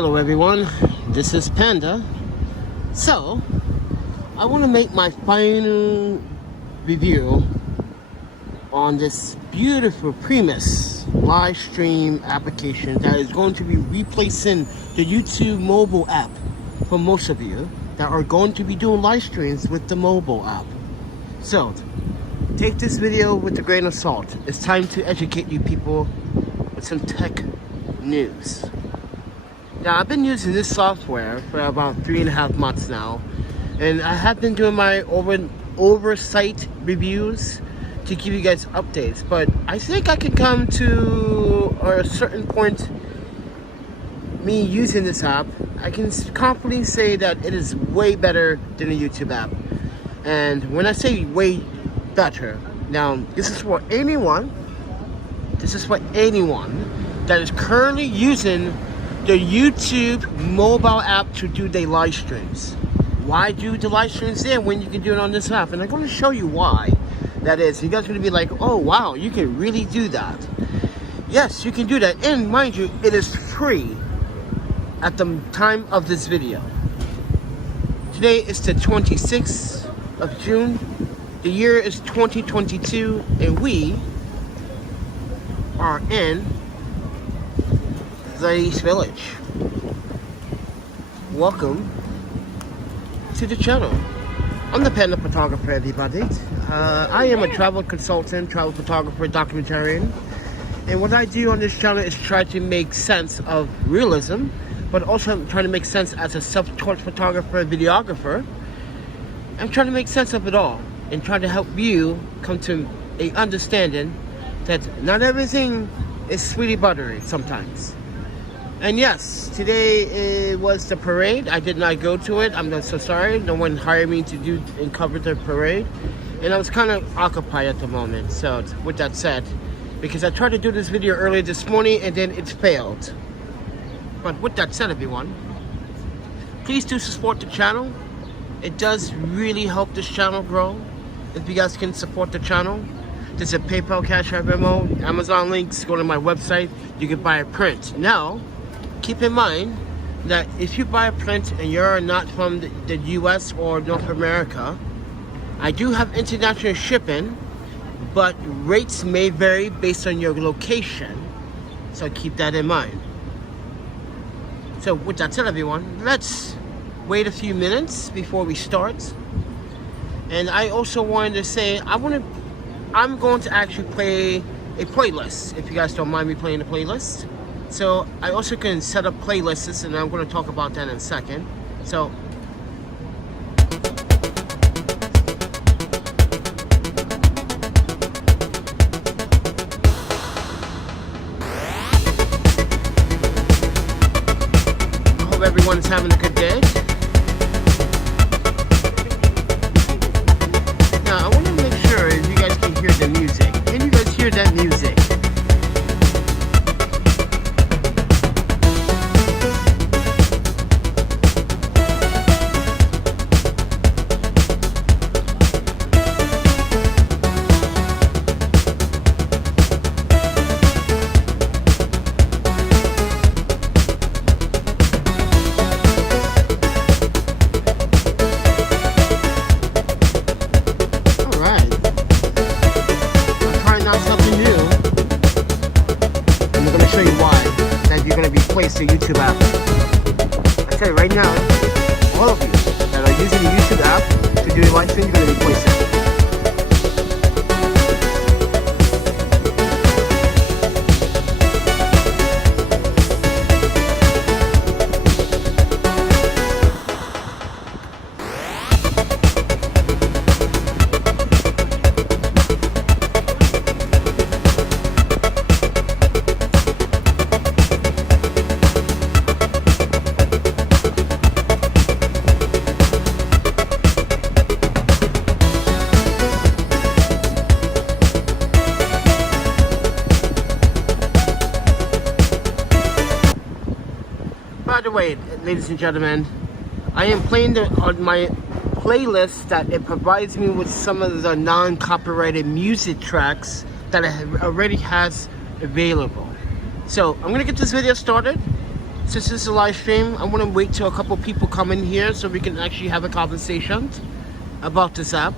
Hello everyone, this is Panda. So, I want to make my final review on this beautiful Prism live stream application that is going to be replacing the YouTube mobile app for most of you that are going to be doing live streams with the mobile app. So, take this video with a grain of salt. It's time to educate you people with some tech news. Now, I've been using this software for about 3.5 months now, and I have been doing my oversight reviews to give you guys updates, but I think I can come to a certain point, me using this app, I can confidently say that it is way better than the YouTube app. And when I say way better, now this is for anyone that is currently using the YouTube mobile app to do their live streams. Why do the live streams there when you can do it on this app? And I'm going to show you why that is. You guys are going to be like, oh wow, you can really do that. Yes, you can do that. And mind you, it is free at the time of this video. Today is the 26th of June. The year is 2022, and we are in the East Village. Welcome to the channel. I'm the Panda Photographer, everybody. I am a travel consultant, travel photographer, documentarian, and what I do on this channel is try to make sense of realism, but also trying to make sense as a self-taught photographer, videographer. I'm trying to make sense of it all and try to help you come to a understanding that not everything is sweetie buttery sometimes. And yes, today was the parade. I did not go to it. I'm so sorry. No one hired me to do and cover the parade. And I was kind of occupied at the moment. So with that said, because I tried to do this video earlier this morning and then it failed. But with that said, everyone, please do support the channel. It does really help this channel grow. If you guys can support the channel, there's a PayPal, Cash.app, Venmo, Amazon links. Go to my website. You can buy a print. Now, keep in mind that if you buy a print and you're not from the US or North America, I do have international shipping, but rates may vary based on your location. So keep that in mind. So with that said, everyone, let's wait a few minutes before we start. And I also wanted to say, I'm going to actually play a playlist, if you guys don't mind me playing a playlist. So I also can set up playlists, and I'm going to talk about that in a second. So I hope everyone's having a good day. Now I want to make sure if you guys can hear the music. Can you guys hear that music? The YouTube app. I tell you right now, all of you that are using the YouTube app to do your live stream, you're going to be placed in. By the way, ladies and gentlemen, I am playing on my playlist that it provides me with some of the non-copyrighted music tracks that it already has available. So I'm gonna get this video started. since this is a live stream, I want to wait till a couple people come in here so we can actually have a conversation about this app.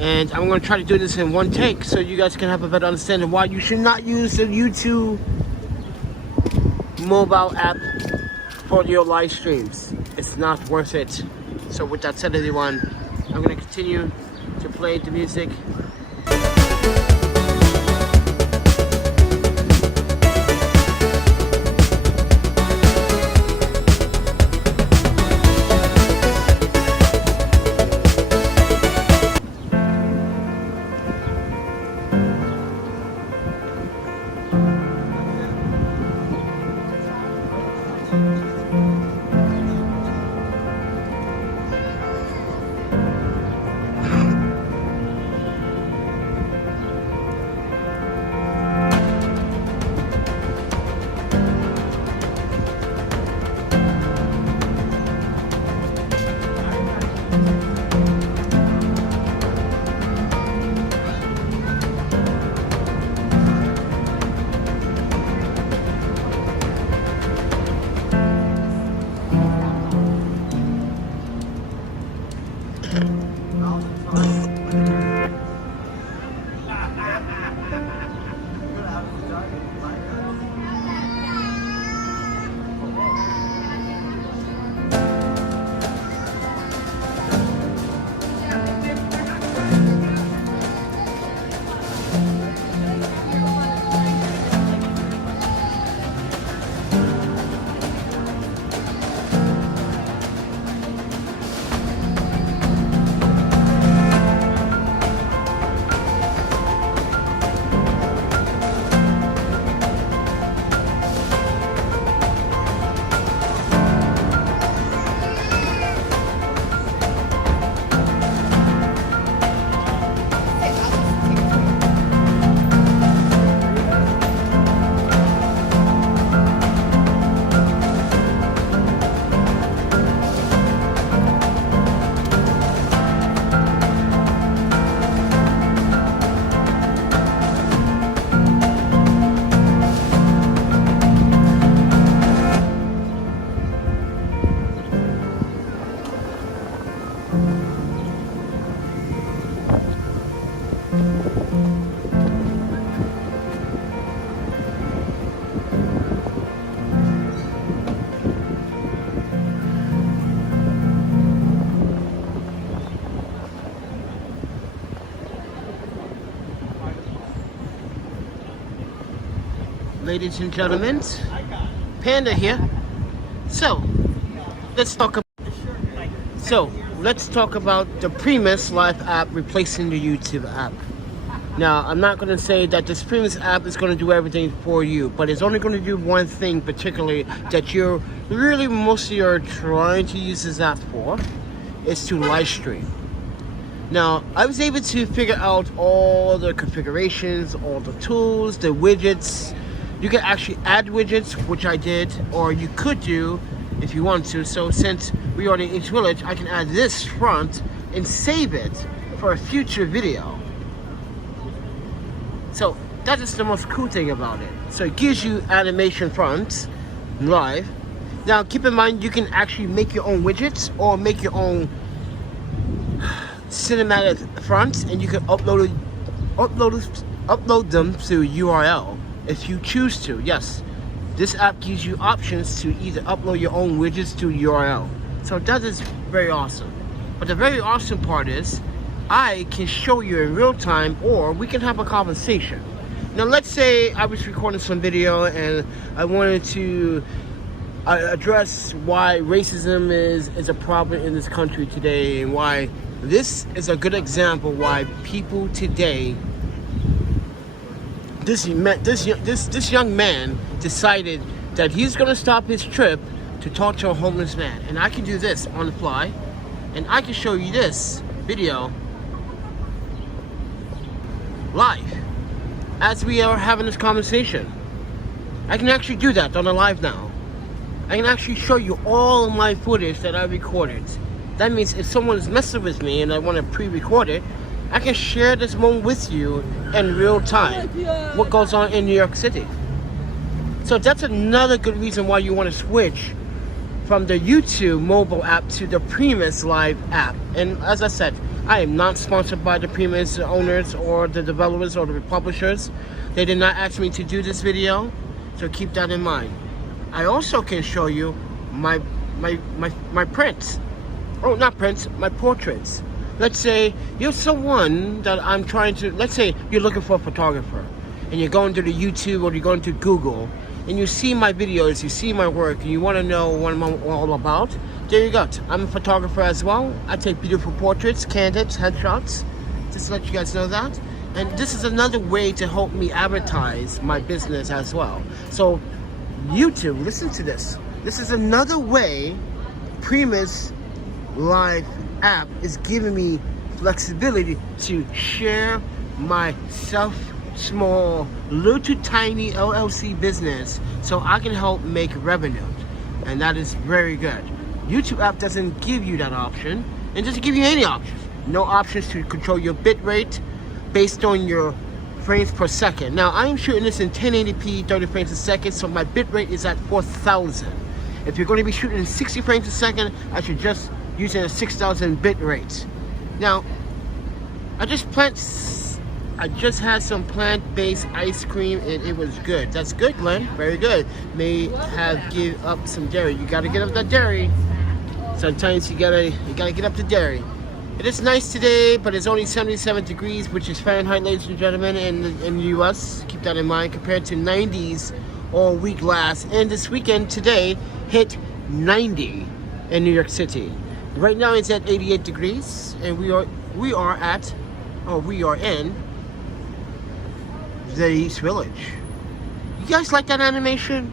And I'm going to try to do this in one take so you guys can have a better understanding why you should not use the YouTube mobile app for your live streams. It's not worth it. So with that said, everyone, I'm going to continue to play the music. Ladies and gentlemen, Panda here. So let's talk about the prismlive app replacing the YouTube app. Now, I'm not going to say that this prismlive app is going to do everything for you, but it's only going to do one thing particularly that you're really mostly are trying to use this app for, is to live stream. Now, I was able to figure out all the configurations, all the tools, the widgets. You can actually add widgets, which I did, or you could do if you want to. So since we are in each village, I can add this front and save it for a future video. So that is the most cool thing about it. So it gives you animation fronts live. Now keep in mind, you can actually make your own widgets or make your own cinematic fronts, and you can upload them to URL. If you choose to, yes, this app gives you options to either upload your own widgets to URL. So that is very awesome. But the very awesome part is, I can show you in real time, or we can have a conversation. Now let's say I was recording some video and I wanted to address why racism is a problem in this country today, and why this is a good example why people today, this young man decided that he's going to stop his trip to talk to a homeless man. And I can do this on the fly, and I can show you this video live as we are having this conversation. I can actually do that on the live now. I can actually show you all of my footage that I recorded. That means if someone is messing with me and I want to pre-record it, I can share this moment with you in real time, what goes on in New York City. So that's another good reason why you want to switch from the YouTube mobile app to the prismlive app. And as I said, I am not sponsored by the Prism owners or the developers or the publishers. They did not ask me to do this video, so keep that in mind. I also can show you my prints. Oh, not prints, my portraits. Let's say you're someone that I'm trying to, let's say you're looking for a photographer and you're going to the YouTube or you're going to Google and you see my videos, you see my work, and you want to know what I'm all about. There you go. I'm a photographer as well. I take beautiful portraits, candids, headshots, just to let you guys know that. And this is another way to help me advertise my business as well. So YouTube, listen to this. This is another way prismlive app is giving me flexibility to share my small, little to tiny LLC business so I can help make revenue. And that is very good. YouTube app doesn't give you that option, and doesn't give you any options. No options to control your bit rate based on your frames per second. Now I am shooting this in 1080p 30 frames a second, so my bit rate is at 4,000. If you're going to be shooting in 60 frames a second, I should just using a 6,000 bit rate. Now I just had some plant-based ice cream and it was good. That's good, Glenn. Very good. May have give up some dairy. You gotta get up that dairy. Sometimes you gotta get up the dairy. It is nice today, but it's only 77 degrees, which is Fahrenheit, ladies and gentlemen, in the US. Keep that in mind, compared to 90s all week last. And this weekend today hit 90 in New York City. Right now it's at 88 degrees, and we are in the East Village. You guys like that animation?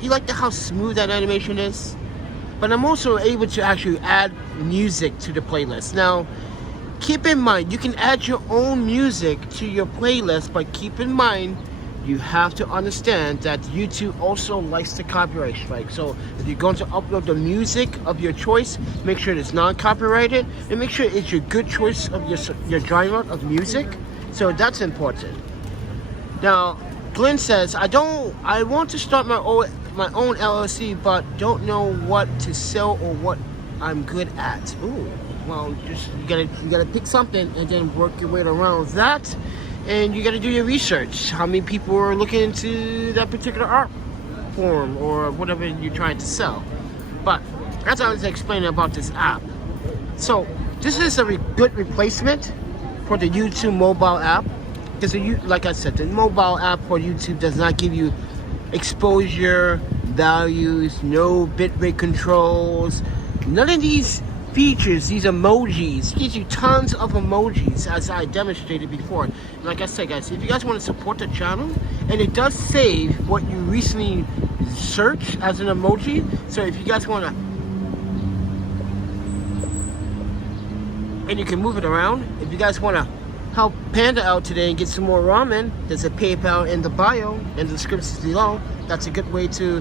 You like how smooth that animation is? But I'm also able to actually add music to the playlist. Now, keep in mind, you can add your own music to your playlist, but keep in mind, you have to understand that YouTube also likes the copyright strike. So if you're going to upload the music of your choice, make sure it's non-copyrighted, and make sure it's your good choice of your genre of music. So that's important. Now, Glenn says, I want to start my own LLC, but don't know what to sell or what I'm good at. Ooh, well, just you gotta pick something and then work your way around that, and you gotta do your research. How many people are looking into that particular art form or whatever you're trying to sell? But as I was explaining about this app, so this is a good replacement for the YouTube mobile app. Because like I said, the mobile app for YouTube does not give you exposure values, no bitrate controls, none of these features, these emojis. It gives you tons of emojis, as I demonstrated before. And like I said, guys, if you guys want to support the channel, and it does save what you recently searched as an emoji. So if you guys want to, and you can move it around. If you guys want to help Panda out today and get some more ramen, there's a PayPal in the bio and the description below. That's a good way to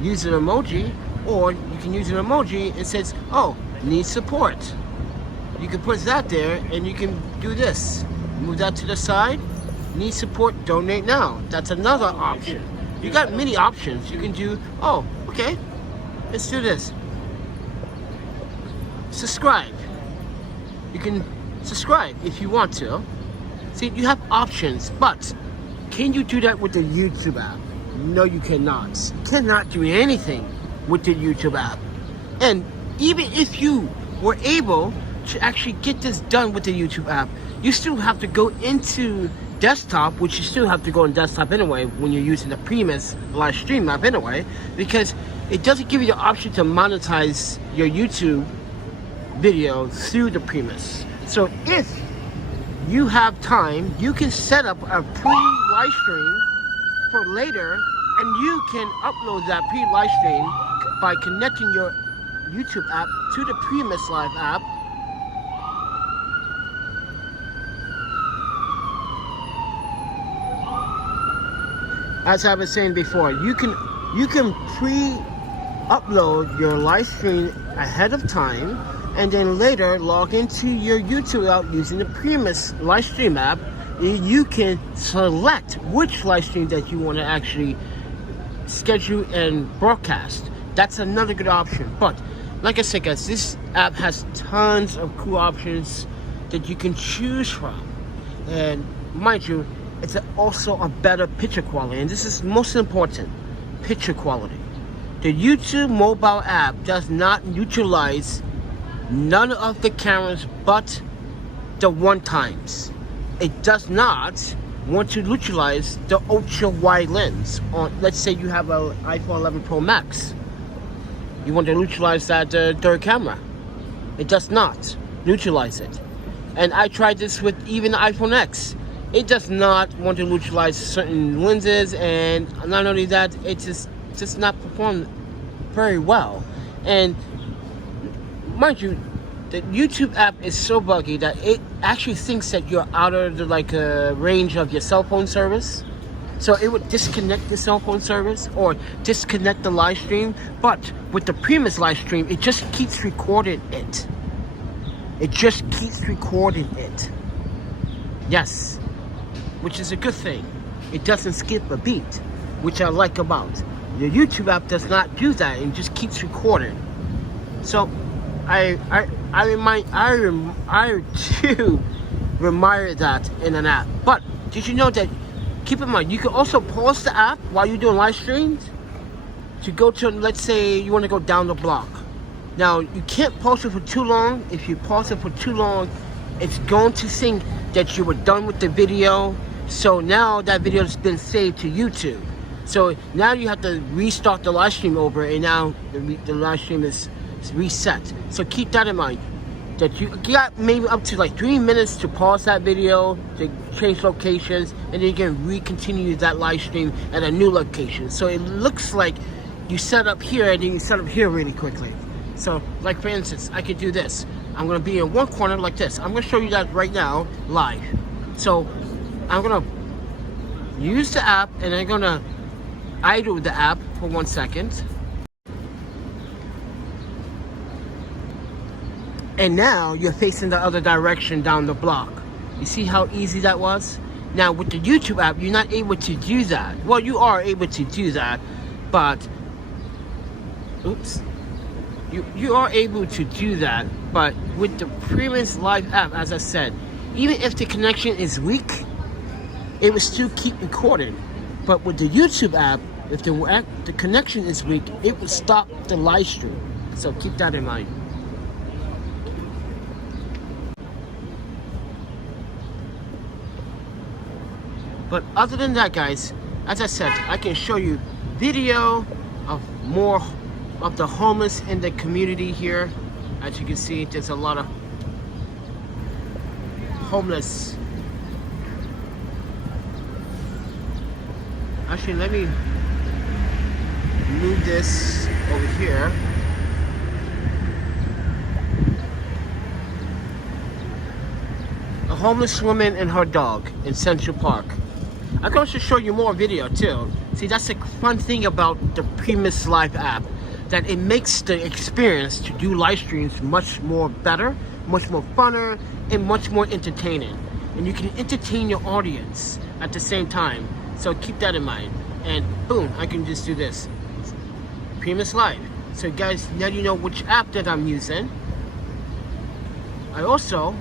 use an emoji, or you can use an emoji and says, oh, need support. You can put that there and you can do this. Move that to the side. Need support, donate now. That's another option. You got many options. You can do, oh, okay, let's do this. Subscribe. You can subscribe if you want to. See, you have options, but can you do that with the YouTube app? No, you cannot. You cannot do anything with the YouTube app. And even if you were able to actually get this done with the YouTube app, you still have to go into desktop, which you still have to go on desktop anyway when you're using the live stream app anyway, because it doesn't give you the option to monetize your YouTube video through the Prism. So if you have time, you can set up a pre-live stream for later, and you can upload that pre-live stream by connecting your YouTube app to the prismlive app. As I was saying before, you can pre-upload your live stream ahead of time, and then later log into your YouTube app using the Prism live stream app you can select which live stream that you want to actually schedule and broadcast. That's another good option. But like I said, guys, this app has tons of cool options that you can choose from. And mind you, it's also a better picture quality. And this is most important, picture quality. The YouTube mobile app does not utilize none of the cameras but the one times. It does not want to utilize the ultra wide lens on, let's say you have an iPhone 11 Pro Max. You want to neutralize that third camera. It does not neutralize it. And I tried this with even the iPhone X. It does not want to neutralize certain lenses, and not only that, it just not perform very well. And mind you, the YouTube app is so buggy that it actually thinks that you're out of the range of your cell phone service. So it would disconnect the cell phone service or disconnect the live stream. But with the previous live stream, it just keeps recording it. It just keeps recording it. Yes, which is a good thing. It doesn't skip a beat, which I like about. The YouTube app does not do that and just keeps recording. So I too admire that in an app. But did you know that, keep in mind, you can also pause the app while you're doing live streams to go to, let's say you want to go down the block. Now, you can't pause it for too long. If you pause it for too long, it's going to think that you were done with the video. So now that video has been saved to YouTube. So now you have to restart the live stream over, and now the live stream is reset. So keep that in mind, that you got maybe up to like 3 minutes to pause that video, to change locations, and then you can continue that live stream at a new location. So it looks like you set up here and then you set up here really quickly. So like for instance, I could do this. I'm gonna be in one corner like this. I'm gonna show you that right now live. So I'm gonna use the app and I'm gonna idle the app for 1 second. And now you're facing the other direction down the block. You see how easy that was? Now with the YouTube app, you're not able to do that. Well, you are able to do that, but oops. You are able to do that, but with the previous live app, as I said, even if the connection is weak, it will still keep recording. But with the YouTube app, if the connection is weak, it will stop the live stream. So keep that in mind. But other than that, guys, as I said, I can show you video of more of the homeless in the community here. As you can see, there's a lot of homeless. Actually, let me move this over here. A homeless woman and her dog in Central Park. I can also show you more video too. See, that's the fun thing about the Primus Live app, that it makes the experience to do live streams much more better, much more funner, and much more entertaining. And you can entertain your audience at the same time. So keep that in mind. And boom, I can just do this. Primus Live. So guys, now you know which app that I'm using. I also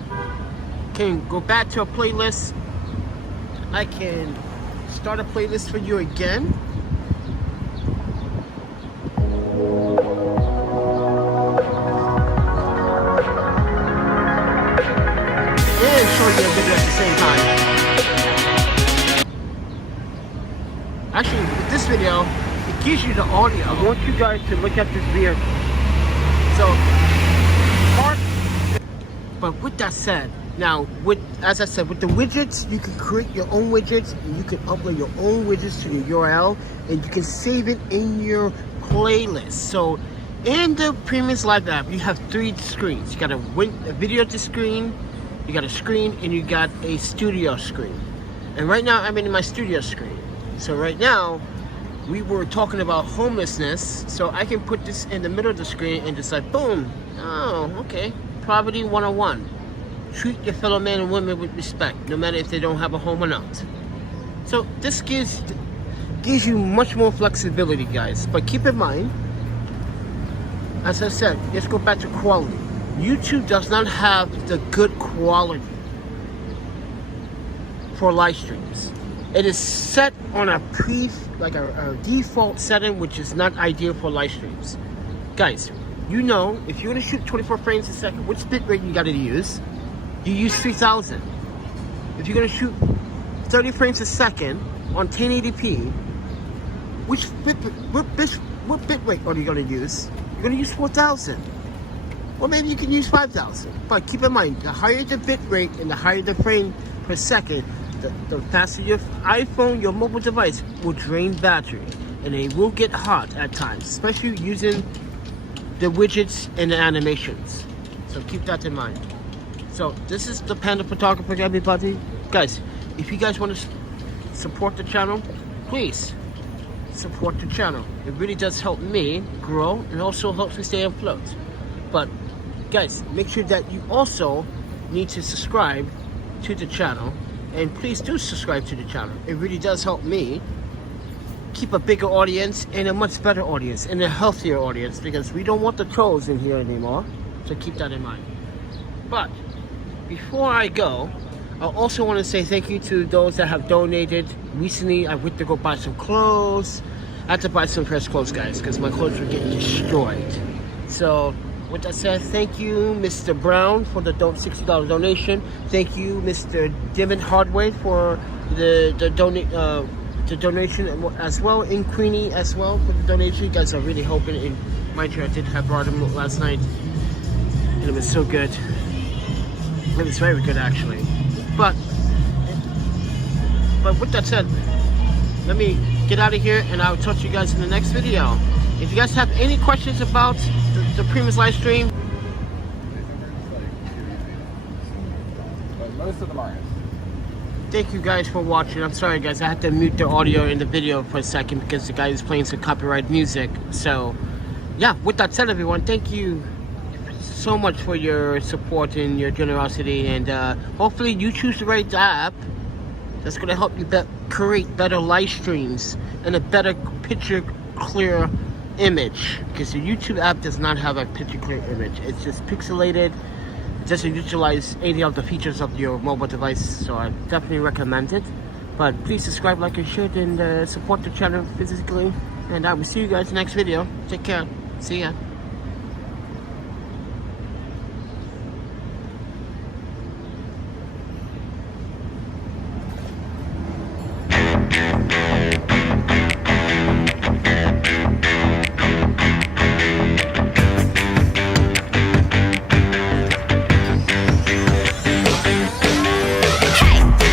can go back to a playlist. I can start a playlist for you again. And show you a video at the same time. Actually, with this video, it gives you the audio. I want you guys to look at this video. So, but with that said, now, as I said, with the widgets, you can create your own widgets, and you can upload your own widgets to the URL, and you can save it in your playlist. So, in the Primus Live app, you have 3 screens. You got a video to screen, you got a screen, and you got a studio screen. And right now, I'm in my studio screen. So right now, we were talking about homelessness, so I can put this in the middle of the screen and just like, boom, oh, okay, Poverty 101. treat your fellow men and women with respect, no matter if they don't have a home or not. So this gives you much more flexibility, guys. But keep in mind, as I said, let's go back to quality. YouTube does not have the good quality for live streams. It is set on a default setting, which is not ideal for live streams. Guys, you know, if you're gonna shoot 24 frames a second, which bitrate you gotta use? You use 3000. If you're gonna shoot 30 frames a second on 1080p, what bitrate are you gonna use? You're gonna use 4000. Or maybe you can use 5000. But keep in mind, the higher the bitrate and the higher the frame per second, the faster your iPhone, your mobile device will drain battery, and it will get hot at times, especially using the widgets and the animations. So keep that in mind. So this is the Panda Photographer, everybody. Guys, if you guys want to support the channel, please support the channel. It really does help me grow and also helps me stay afloat. But guys, make sure that you also need to subscribe to the channel. And please do subscribe to the channel. It really does help me keep a bigger audience and a much better audience and a healthier audience, because we don't want the trolls in here anymore. So keep that in mind. But before I go, I also want to say thank you to those that have donated. Recently, I went to go buy some clothes. I had to buy some fresh clothes, guys, because my clothes were getting destroyed. So with that said, thank you, Mr. Brown, for the $60 donation. Thank you, Mr. Divin Hardway, for the donation as well, and Queenie as well for the donation. You guys are really helping. And mind you, I did have brought him last night, and it was so good. It was very good, actually. But with that said, let me get out of here, and I'll talk to you guys in the next video. If you guys have any questions about the previous live stream, most of them are. thank you guys for watching. I'm sorry, guys, I had to mute the audio in the video for a second because the guy is playing some copyright music. So yeah, with that said, everyone, thank you so much for your support and your generosity, and hopefully you choose the right app that's going to help you create better live streams and a better picture clear image, because the YouTube app does not have a picture clear image. It's just pixelated. It doesn't utilize any of the features of your mobile device, so I definitely recommend it. But please subscribe, like, and share, and support the channel physically, and I will see you guys next video. Take care. See ya. Hey!